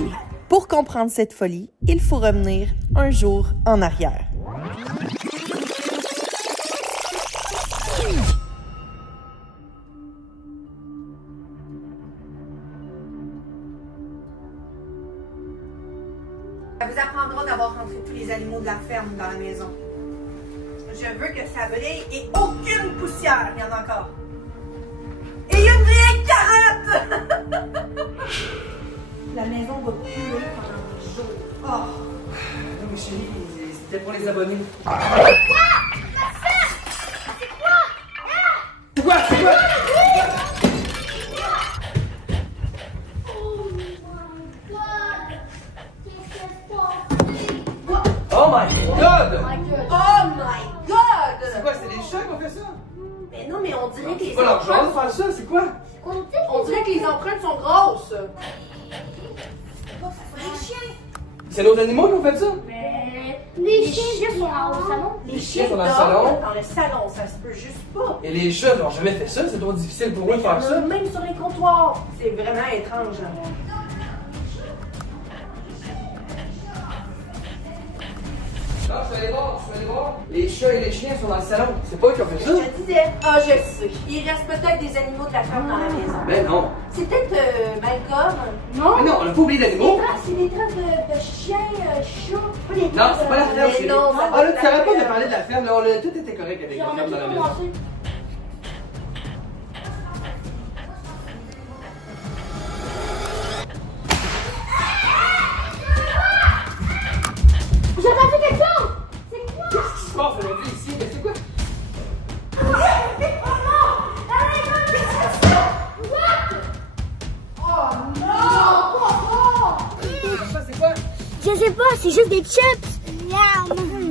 embarquer. Pour comprendre cette folie, il faut revenir un jour en arrière. Ça vous apprendra d'avoir rentré tous les animaux de la ferme dans la maison. Je veux que ça brille et aucune poussière. Il y en a encore. Et une vraie carotte! La maison va puer pendant des jours. Oh! Non mais chérie, c'était pour les abonnés. Quoi? Ma soeur! C'est quoi? C'est quoi? C'est quoi? Oh my god! Qu'est-ce que c'est passé? Oh my god! Oh my god! C'est quoi? C'est les chats qui ont fait ça? Mais non, mais on dirait que C'est les pas leur genre de empreintes... faire ça, c'est quoi? On dirait que les empreintes sont grosses. Les chiens! C'est nos animaux qui ont fait ça? Les chiens sont au salon. Les chiens sont dans le dorment salon. dans le salon, ça se peut juste pas. Et les chats n'ont jamais fait ça, c'est trop difficile pour eux de faire ça. Même sur les comptoirs. C'est vraiment étrange. Non, je suis allé voir. Les chats et les chiens sont dans le salon. C'est pas eux qui ont fait ça? Je te disais, ah je sais, il reste peut-être des animaux de la ferme dans la maison. Mais non. C'est peut-être Malcolm. Mais non, on n'a pas oublié d'animaux. C'est des traces de chiens, chats. Non, c'est pas la ferme, Mais chérie. non, ça Ah là, va tu être n'arrêtes la pas de ferme. parler de la ferme, là. Tout était correct avec la On a ferme dans la tout maison. commencé. J'ai entendu quelque chose! C'est quoi? Qu'est-ce qui se passe aujourd'hui ici? Mais c'est quoi? Ça, c'est quoi? Je sais pas, c'est juste des chips. Miaou.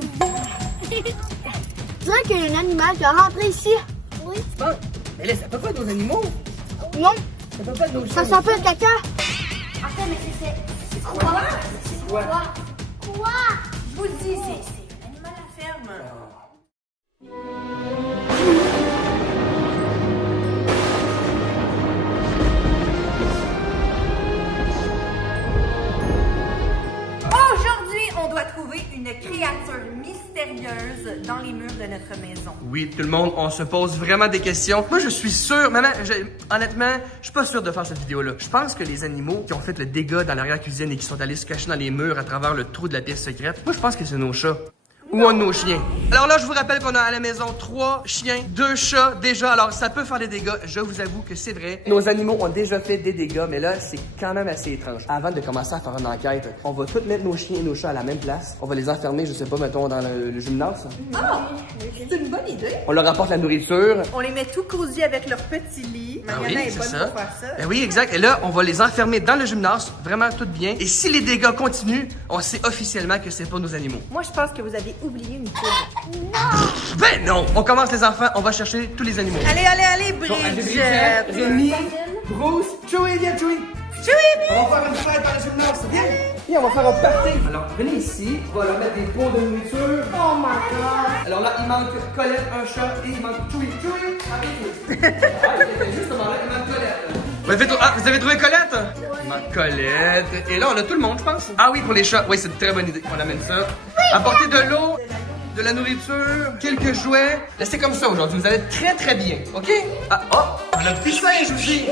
Je dirais qu'il y a un animal qui est rentré ici. Oui. Bon, mais là, ça peut pas être nos animaux. Non, Ça peut pas être nos chiens. ça sent pas le caca. Attends, mais c'est quoi? C'est quoi? Quoi? Je vous le dis, c'est un animal à ferme. Aujourd'hui, on doit trouver une créature mystérieuse dans les murs de notre maison. Oui, tout le monde, on se pose vraiment des questions. Moi, je suis sûr, maman, honnêtement, je suis pas sûr de faire cette vidéo-là. Je pense que les animaux qui ont fait le dégât dans l'arrière-cuisine et qui sont allés se cacher dans les murs à travers le trou de la pièce secrète, moi, je pense que c'est nos chats. Ou un de nos chiens. Alors là, je vous rappelle qu'on a à la maison 3 chiens, 2 chats déjà. Alors, ça peut faire des dégâts. Je vous avoue que c'est vrai. Nos animaux ont déjà fait des dégâts, mais là, c'est quand même assez étrange. Avant de commencer à faire une enquête, on va tous mettre nos chiens et nos chats à la même place. On va les enfermer, je sais pas, mettons, dans le gymnase. Ah! C'est une bonne idée. On leur apporte la nourriture. On les met tout cosy avec leur petit lit. Mariana est bonne pour faire ça. Ben oui, exact. Et là, on va les enfermer dans le gymnase, vraiment tout bien. Et si les dégâts continuent, on sait officiellement que c'est pas nos animaux. Moi, je pense que vous avez oublié une poule. Ben non! On commence les enfants, on va chercher tous les animaux. Allez, Bon, allez, Bridget! Rémi, Bruce, Joey, viens, Joey. On va faire une fête dans le gymnase, viens. Viens, on va faire un party. Alors, venez ici, on va leur mettre des pots de nourriture. Oh my god. Alors là, il manque Colette, un chat, et il manque Joey. Joey, arrive. Ah, il était justement là, il manque Colette. Vous avez trouvé Colette? Il manque Colette. Et là, on a tout le monde, je pense. Ah oui, pour les chats. Oui, c'est une très bonne idée. On amène ça. Apportez de l'eau, de la nourriture, quelques jouets. Laissez comme ça aujourd'hui. Vous allez être très, très bien. OK? Ah, oh, on a un petit singe aussi.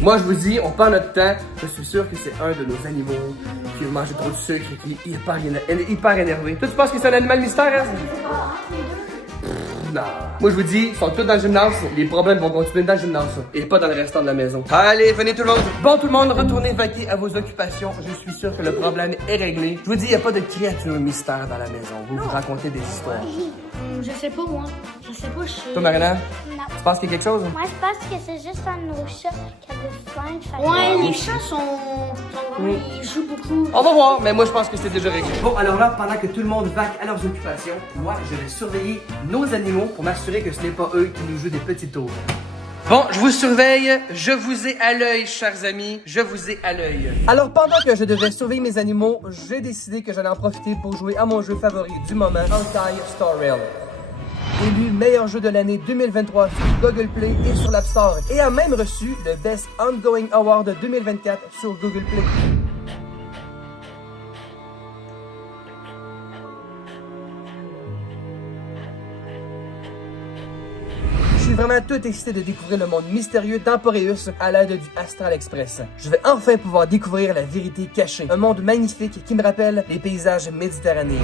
Moi, je vous dis, on prend notre temps. Je suis sûr que c'est un de nos animaux qui a mangé trop de sucre et qui est hyper énervé. Toi, tu penses que c'est un animal mystère, hein? Non. Moi, je vous dis, ils sont tous dans le gymnase. Les problèmes vont continuer dans le gymnase et pas dans le restant de la maison. Allez, venez tout le monde. Bon, tout le monde, retournez vaquer à vos occupations. Je suis sûr que le problème est réglé. Je vous dis, il n'y a pas de créature mystère dans la maison. Vous vous racontez des histoires. Je sais pas, moi. Je sais pas, je sais. Toi, Marina, Non. tu penses qu'il y a quelque chose? Moi, je pense que c'est juste un de nos chats qui avait faim. Ouais, les chats sont vraiment, ils jouent beaucoup. On va voir, mais moi je pense que c'est déjà réglé. Bon, alors là, pendant que tout le monde vaque à leurs occupations, moi je vais surveiller nos animaux pour m'assurer que ce n'est pas eux qui nous jouent des petits tours. Bon, je vous surveille, je vous ai à l'œil, chers amis, je vous ai à l'œil. Alors, pendant que je devais surveiller mes animaux, j'ai décidé que j'allais en profiter pour jouer à mon jeu favori du moment, Hentai Star Rail. élu meilleur jeu de l'année 2023 sur Google Play et sur l'App Store et a même reçu le Best Ongoing Award 2024 sur Google Play. Je suis vraiment tout excité de découvrir le monde mystérieux d'Emporeus à l'aide du Astral Express. Je vais enfin pouvoir découvrir la vérité cachée, un monde magnifique qui me rappelle les paysages méditerranéens.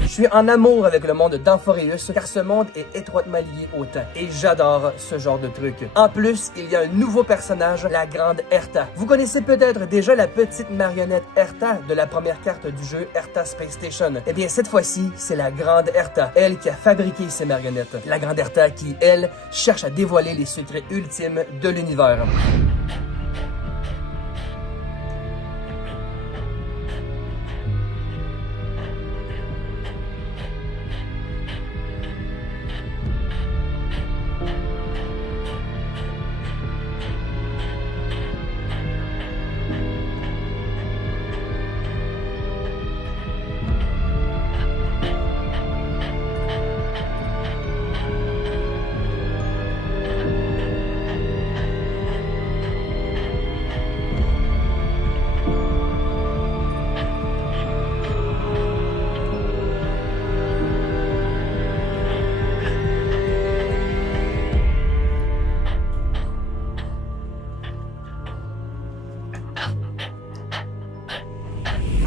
Je suis en amour avec le monde d'Emporeus car ce monde est étroitement lié au temps et j'adore ce genre de truc. En plus, il y a un nouveau personnage, la grande Erta. Vous connaissez peut-être déjà la petite marionnette Erta de la première carte du jeu Erta Space Station. Eh bien, cette fois-ci, c'est la grande Erta, elle qui a fabriqué ces marionnettes. La grande Erta qui, elle, cherche à dévoiler les secrets ultimes de l'univers.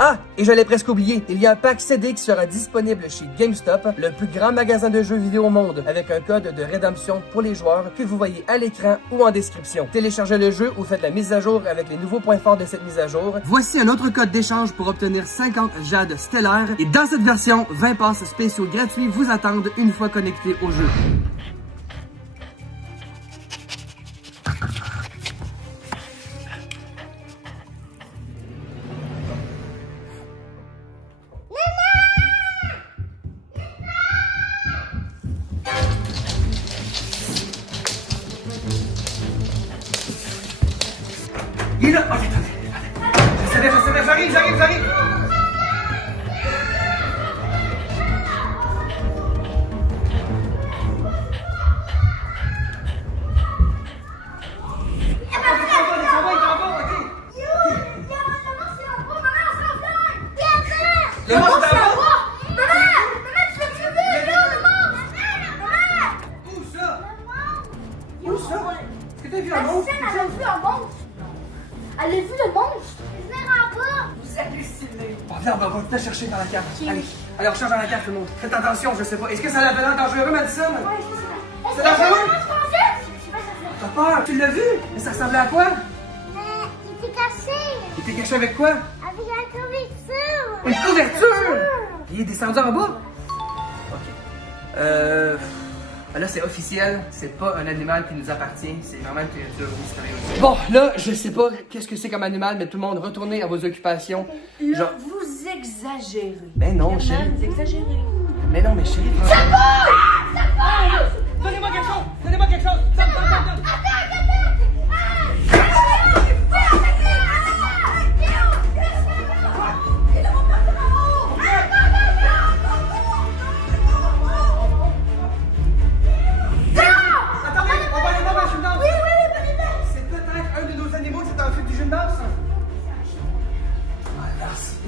Ah, et j'allais presque oublier, il y a un pack CD qui sera disponible chez GameStop, le plus grand magasin de jeux vidéo au monde, avec un code de rédemption pour les joueurs que vous voyez à l'écran ou en description. Téléchargez le jeu ou faites la mise à jour avec les nouveaux points forts de cette mise à jour. Voici un autre code d'échange pour obtenir 50 jades stellaires, et dans cette version, 20 passes spéciaux gratuits vous attendent une fois connectés au jeu. Il est là! Ok, attendez. Je savais, j'arrive! Le monstre est là-bas! Où ça? Est-ce que t'as vu un monstre? Elle a vu un monstre! Elle a vu le monstre! Je ne rends pas! Vous hallucinez. Bon, viens, on va tout chercher dans la carte. Allez, allez, on cherche dans la carte, tout le monde. Faites attention, je sais pas. Est-ce que ça l'appelle dangereux, Madison? Ouais, je sais pas. C'est dangereux? Je sais pas. T'as peur? Tu l'as vu? Mais ça ressemblait à quoi? Il était caché! Il était caché avec quoi? Avec la couverture! Une couverture! Il est descendu en bas? Ok. Là, c'est officiel. C'est pas un animal qui nous appartient. C'est vraiment une créature mystérieuse. Bon, là, je sais pas qu'est-ce que c'est comme animal, mais tout le monde, retournez à vos occupations. Là, Genre... vous exagérez. Mais non, chérie. Vous exagérez. Mais non, mais chérie. Ça part! Donnez-moi quelque chose! Donnez-moi quelque chose! Donne!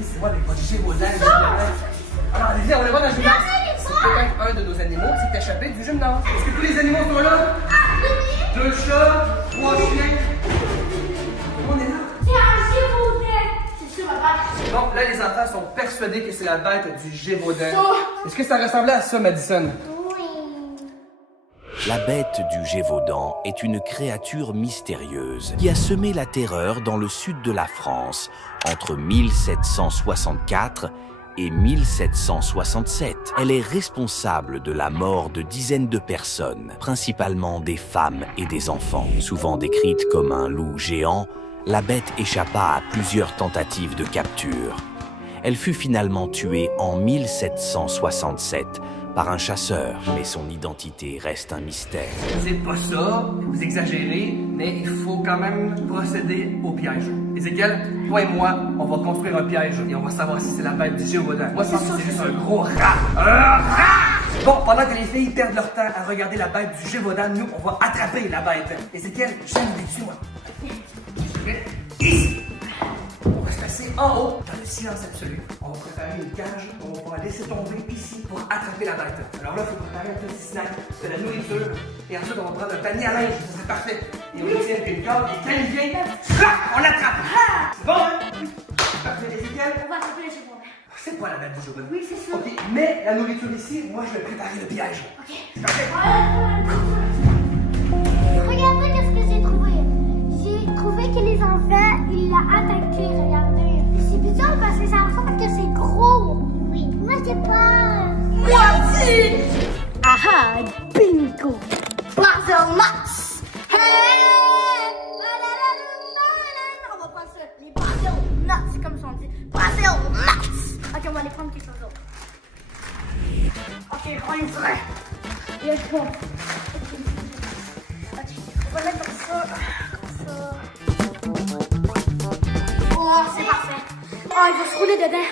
C'est moi avec votre Gévaudan. Alors, allez-y, on les voit dans le gymnase. C'est peut-être un de nos animaux qui s'est échappé du gymnase. Est-ce que tous les animaux sont là? 2 chats, 3 chiens. On est là. C'est un Gévaudan! C'est sûr, ma Bon, là, les enfants sont persuadés que c'est la bête du Gévaudan. Est-ce que ça ressemblait à ça, Madison? La bête du Gévaudan est une créature mystérieuse qui a semé la terreur dans le sud de la France entre 1764 et 1767. Elle est responsable de la mort de dizaines de personnes, principalement des femmes et des enfants. Souvent décrite comme un loup géant, la bête échappa à plusieurs tentatives de capture. Elle fut finalement tuée en 1767 par un chasseur, mais son identité reste un mystère. C'est pas ça, vous exagérez, mais il faut quand même procéder au piège. Ézéchiel, toi et moi, on va construire un piège et on va savoir si c'est la bête du Gévaudan. Moi, je pense que c'est juste un gros rat. Un rat! Bon, pendant que les filles perdent leur temps à regarder la bête du Gévaudan, nous, on va attraper la bête. Ézéchiel, j'aime dessus, moi. Ici! On va se placer en haut, dans le silence absolu. On va préparer une cage qu'on va laisser tomber ici pour attraper la bête. Alors là, il faut préparer un petit snack, de la nourriture, et ensuite on va prendre un panier à linge, ça serait parfait. Et on tient une corde, et quand il vient, on l'attrape. C'est bon, hein? Parfait, Ézéchiel. On va s'appeler chez moi. C'est pas la bête du Gévaudan. Oui, c'est ça. Ok, mets la nourriture ici, moi je vais préparer le piège. Ok. C'est parfait. Regardez qu'est-ce que j'ai trouvé. J'ai trouvé que les enfants, ils l'ont attaqué, regardez. C'est bizarre parce que ça ressemble que c'est gros. Oui. Moi, j'ai peur. Moi aussi! Ah, bingo. Brazil nuts. Hey! On va prendre ça. Les Brazil nuts, c'est comme ça on dit. Brazil nuts. Ok, on va les prendre quelque chose d'autre. Ok, on est prêt. Let's go. Ok, on va mettre comme ça. Oh, c'est parfait. Oh, il va se rouler dedans.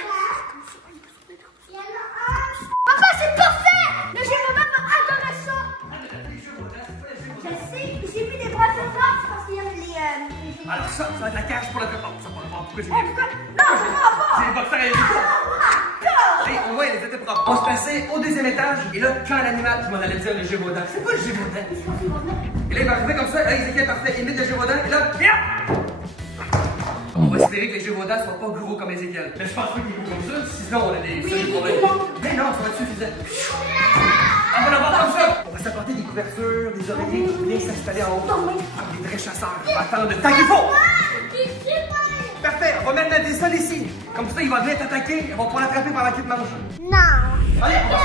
Papa, c'est parfait! Le Gévaudan va adorer ça! Je sais, j'ai vu des bras de race parce qu'il y a les... Alors ça va être la cage pour la préparer. Ça va pas pourquoi j'ai Eh, pourquoi? Non, je ne vois pas! C'est les boxeurs et les Hey, au moins, ils étaient propres. On se passait au deuxième étage, et là, quand l'animal, je m'en allais dire le Gévaudan. C'est pas le Gévaudan. Et là, il va arriver comme ça, là, Ézéchiel, parfait, imite le Gévaudan, et là, viens! On va espérer que les Gévaudans soient pas gros comme Ézéchiel. Mais je pense pas qu'ils sont comme ça, sinon on a des sérieux problèmes. Mais non, ça va être suffisant. On va l'avoir comme ça! On va s'apporter des couvertures, des oreillers, bien s'installer en haut. Comme des vrais chasseurs. On va attendre le temps qu'il faut! Parfait, on va mettre des sols ici. Comme ça, il va venir t'attaquer, on va pouvoir l'attraper par la queue de manche. Non! Allez, on va